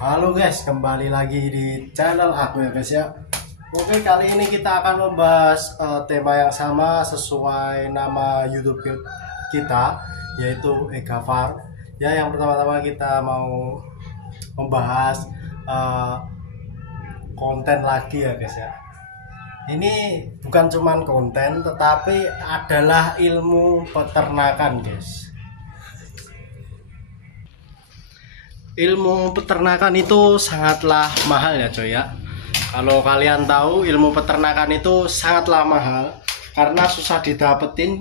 Halo guys, kembali lagi di channel aku ya guys ya. Oke, kali ini kita akan membahas tema yang sama sesuai nama YouTube kita, yaitu Egafar. Ya, yang pertama-tama kita mau membahas konten lagi ya guys ya. Ini bukan cuman konten, tetapi adalah ilmu peternakan guys. Ilmu peternakan itu sangatlah mahal ya coy ya. Kalau kalian tahu, ilmu peternakan itu sangatlah mahal karena susah didapetin.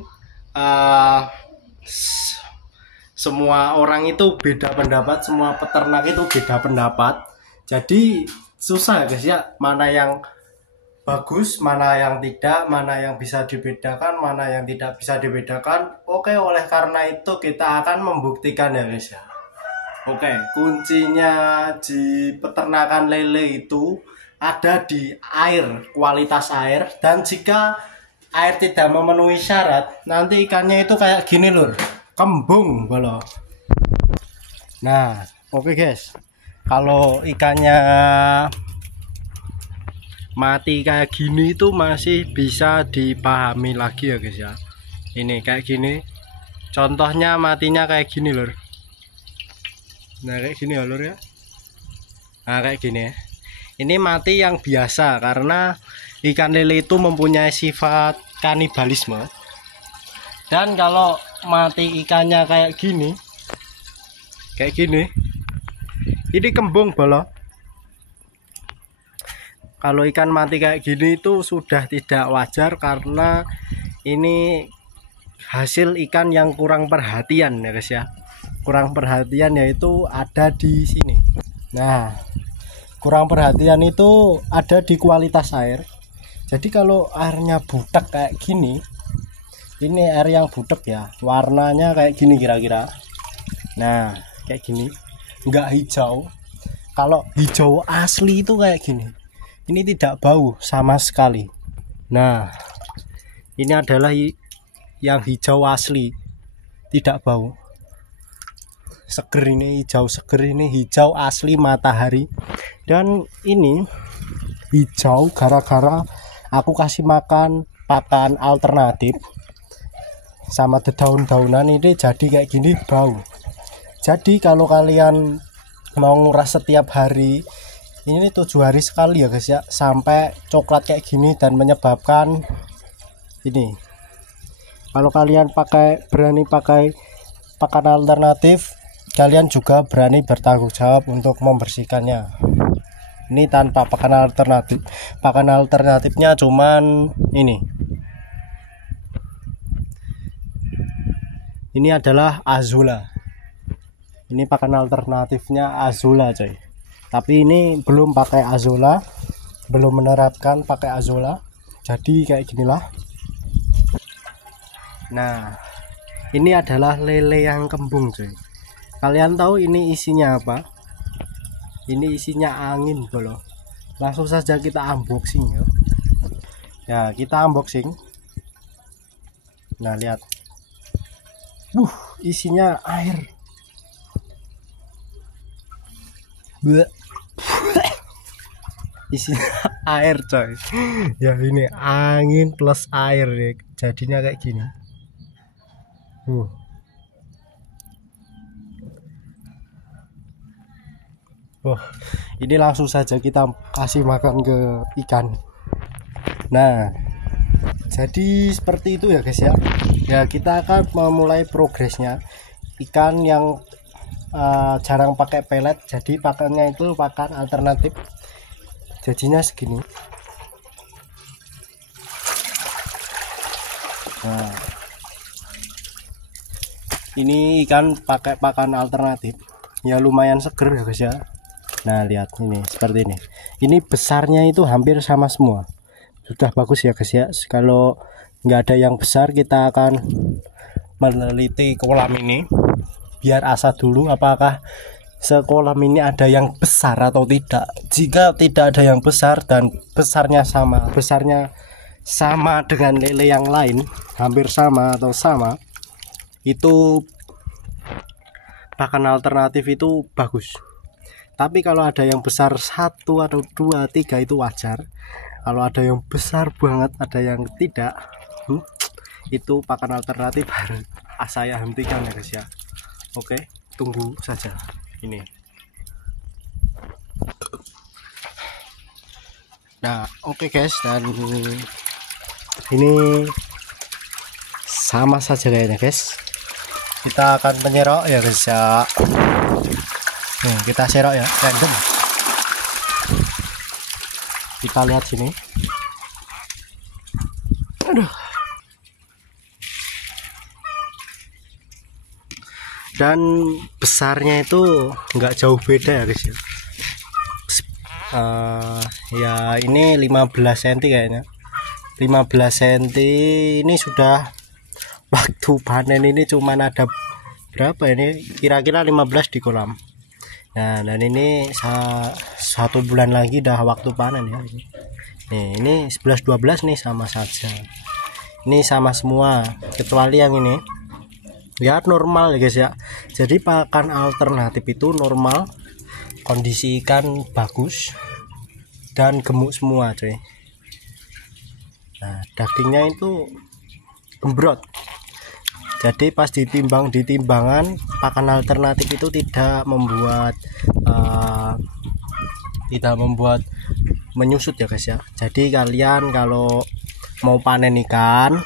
Semua orang itu beda pendapat, semua peternak itu beda pendapat. Jadi susah ya guys ya, mana yang bagus, mana yang tidak, mana yang bisa dibedakan, mana yang tidak bisa dibedakan. Oke, oleh karena itu kita akan membuktikan ya guys ya. Oke, kuncinya di peternakan lele itu ada di air, kualitas air. Dan jika air tidak memenuhi syarat, nanti ikannya itu kayak gini lur, kembung kalau. Nah, oke guys, kalau ikannya mati kayak gini itu masih bisa dipahami lagi ya guys ya. Ini kayak gini, contohnya matinya kayak gini lur. Nah kayak gini ya lur ya. Nah kayak gini ya. Ini mati yang biasa karena ikan lele itu mempunyai sifat kanibalisme. Dan kalau mati ikannya kayak gini, ini kembung bolo. Kalau ikan mati kayak gini itu sudah tidak wajar karena ini hasil ikan yang kurang perhatian ya guys ya. Kurang perhatian yaitu ada di sini. Nah, kurang perhatian itu ada di kualitas air. Jadi kalau airnya butek kayak gini, ini air yang butek ya, warnanya kayak gini kira-kira. Nah, kayak gini, enggak hijau. Kalau hijau asli itu kayak gini, ini tidak bau sama sekali. Nah, ini adalah yang hijau asli, tidak bau. Seger, ini hijau seger, ini hijau asli matahari. Dan ini hijau gara-gara aku kasih makan pakan alternatif sama dedaun-daunan, ini jadi kayak gini bau. Jadi kalau kalian mau nguras setiap hari, ini 7 hari sekali ya guys ya, sampai coklat kayak gini dan menyebabkan ini. Kalau kalian berani pakai pakan alternatif, kalian juga berani bertanggung jawab untuk membersihkannya. Ini tanpa pakan alternatif. Pakan alternatifnya cuman ini. Ini adalah Azula. Ini pakan alternatifnya Azula coy. Tapi ini belum pakai Azula, belum menerapkan pakai Azula. Jadi kayak ginilah. Nah, ini adalah lele yang kembung coy. Kalian tahu ini isinya apa? Ini isinya angin bolo. Langsung saja kita unboxing ya. Ya, kita unboxing. Nah, lihat. Isinya air. Isinya air coy. Ya ini angin plus air ya. Jadinya kayak gini. Ini langsung saja kita kasih makan ke ikan. Nah, jadi seperti itu ya guys ya. Ya, kita akan memulai progresnya. Ikan yang jarang pakai pelet, jadi pakannya itu pakan alternatif. Jadinya segini. Nah, ini ikan pakai pakan alternatif. Ya lumayan seger ya guys ya. Nah lihat ini seperti ini. Ini besarnya itu hampir sama semua. Sudah bagus ya guys ya. Kalau nggak ada yang besar, kita akan meneliti kolam ini biar asal dulu apakah sekolam ini ada yang besar atau tidak. Jika tidak ada yang besar dan besarnya sama dengan lele yang lain, hampir sama atau sama, itu pakan alternatif itu bagus. Tapi kalau ada yang besar 1 atau 2 3 itu wajar. Kalau ada yang besar banget, ada yang tidak, itu pakan alternatif harus saya hentikan ya guys ya. Oke, tunggu saja ini. Nah, oke guys, dan ini sama saja kayaknya guys. Kita akan menyerok ya guys ya. Kita serok ya, random. Kita lihat sini. Aduh. Dan besarnya itu nggak jauh beda ya guys ya. Ya ini 15 cm kayaknya. 15 cm ini sudah waktu panen ini cuman ada berapa ini, kira-kira 15 di kolam. Nah, dan ini 1 bulan lagi dah waktu panen ya. Ini 11-12 nih sama saja. Ini sama semua kecuali yang ini. Ya normal ya guys ya. Jadi pakan alternatif itu normal, kondisi ikan bagus dan gemuk semua cuy. Nah, dagingnya itu gembrot. Jadi pas ditimbang di timbangan, pakan alternatif itu tidak membuat menyusut ya guys ya. Jadi kalian kalau mau panen ikan,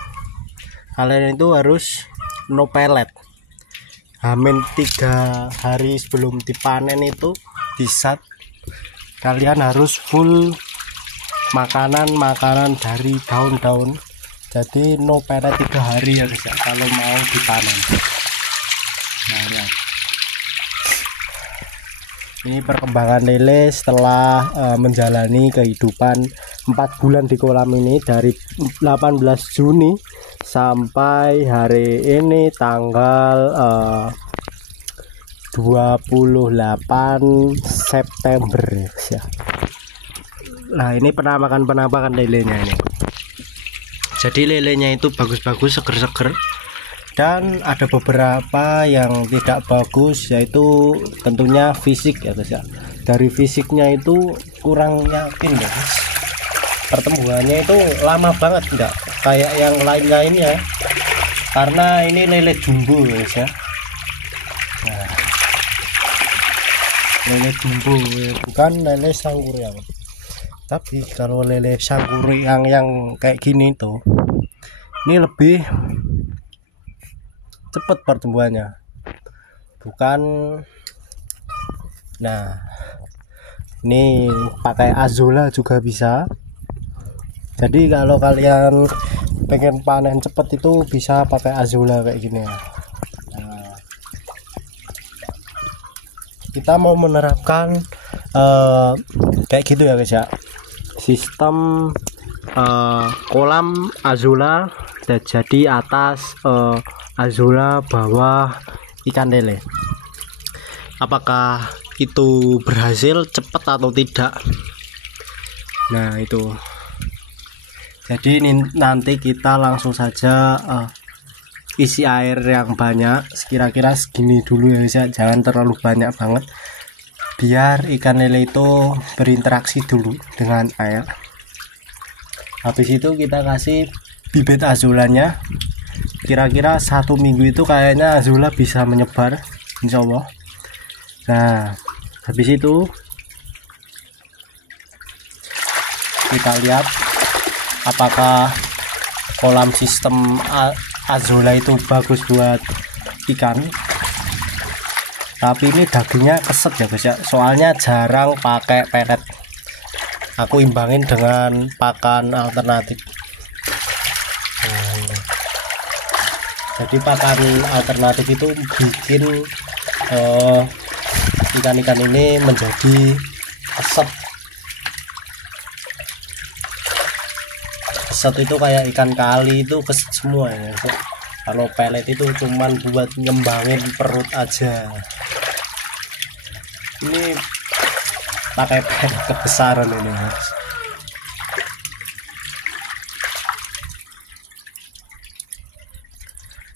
kalian itu harus no pellet. Hamin 3 hari sebelum dipanen itu di saat kalian harus full makanan dari daun-daun. Jadi no pellet 3 hari ya guys ya, kalau mau dipanen. Nah, lihat. Ini perkembangan lele setelah menjalani kehidupan 4 bulan di kolam ini, dari 18 Juni sampai hari ini tanggal 28 September ya guys ya. Nah, ini penampakan lelenya ini. Jadi lelenya itu bagus-bagus, seger-seger, dan ada beberapa yang tidak bagus, yaitu tentunya fisik ya guys ya. Dari fisiknya itu kurang yakin guys, pertumbuhannya itu lama banget, enggak kayak yang lain-lainnya, karena ini lele jumbo guys ya. Nah, lele jumbo bukan lele sangguriang. Tapi kalau lele sangguriang yang kayak gini tuh, ini lebih cepat pertumbuhannya, bukan. Nah, ini pakai azolla juga bisa. Jadi kalau kalian pengen panen cepat itu bisa pakai azolla kayak gini ya. Nah, kita mau menerapkan kayak gitu ya guys ya, sistem kolam azolla, jadi atas azolla, bawah ikan lele. Apakah itu berhasil cepat atau tidak? Nah itu, jadi ini nanti kita langsung saja isi air yang banyak, kira-kira segini dulu ya guys ya, jangan terlalu banyak banget, biar ikan lele itu berinteraksi dulu dengan air. Habis itu kita kasih bibit azollanya, kira-kira 1 minggu itu kayaknya azolla bisa menyebar, insya Allah. Nah, habis itu kita lihat apakah kolam sistem azolla itu bagus buat ikan. Tapi ini dagingnya keset ya guys ya, soalnya jarang pakai pelet. Aku imbangin dengan pakan alternatif. Jadi pakan alternatif itu bikin ikan-ikan ini menjadi keset. Keset itu kayak ikan kali itu keset semua ya. Kalau pelet itu cuman buat ngembangin perut aja. Ini pakai pelet kebesaran ini guys.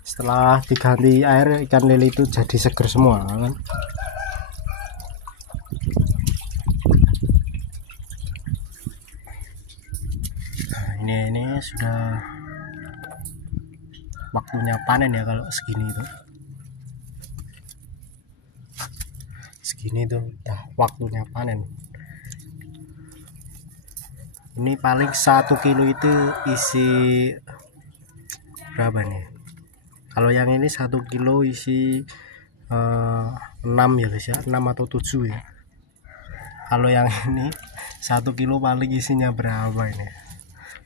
Setelah diganti air, ikan lele itu jadi seger semua kan. ini sudah waktunya panen ya. Kalau segini tuh udah waktunya panen. Ini paling 1 kilo itu isi berapa nih? Kalau yang ini 1 kilo isi 6 ya guys ya, 6 atau 7 ya. Kalau yang ini 1 kilo paling isinya berapa ini?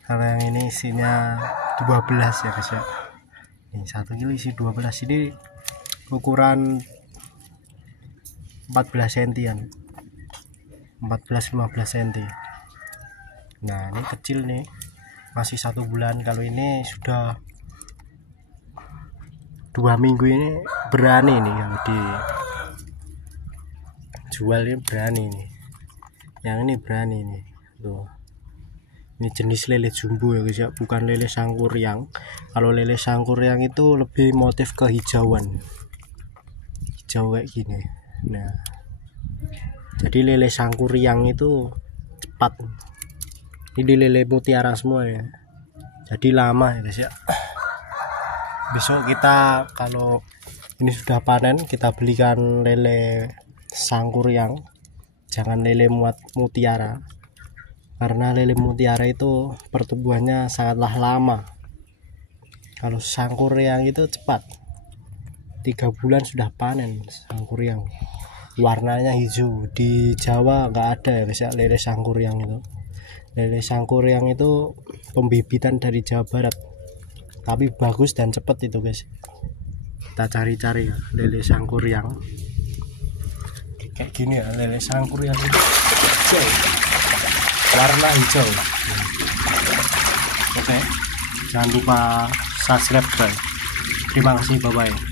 Kalau yang ini isinya 12 ya guys ya. Ini 1 kilo isi 12. Ini ukuran 14 sentian, 14-15 cm. Nah ini kecil nih, masih 1 bulan. Kalau ini sudah 2 minggu ini berani nih yang dijual, ini berani nih. Yang ini berani nih tuh. Ini jenis lele jumbo ya guys ya, bukan lele sangkuriang. Kalau lele sangkuriang itu lebih motif kehijauan, hijau kayak gini. Nah jadi lele sangkuriang itu cepat. Ini lele mutiara semua ya, jadi lama ya guys ya. Besok kita kalau ini sudah panen, kita belikan lele sangkuriang, jangan lele mutiara, karena lele mutiara itu pertumbuhannya sangatlah lama. Kalau sangkuriang itu cepat, 3 bulan sudah panen sangkuriang. Warnanya hijau. Di Jawa nggak ada ya guys ya lele sangkuriang itu. Lele sangkuriang itu pembibitan dari Jawa Barat, tapi bagus dan cepat itu guys. Kita cari-cari ya, lele sangkuriang kayak gini ya. Lele sangkuriang itu hijau, warna hijau. Oke, jangan lupa subscribe guys. Terima kasih, bye bye.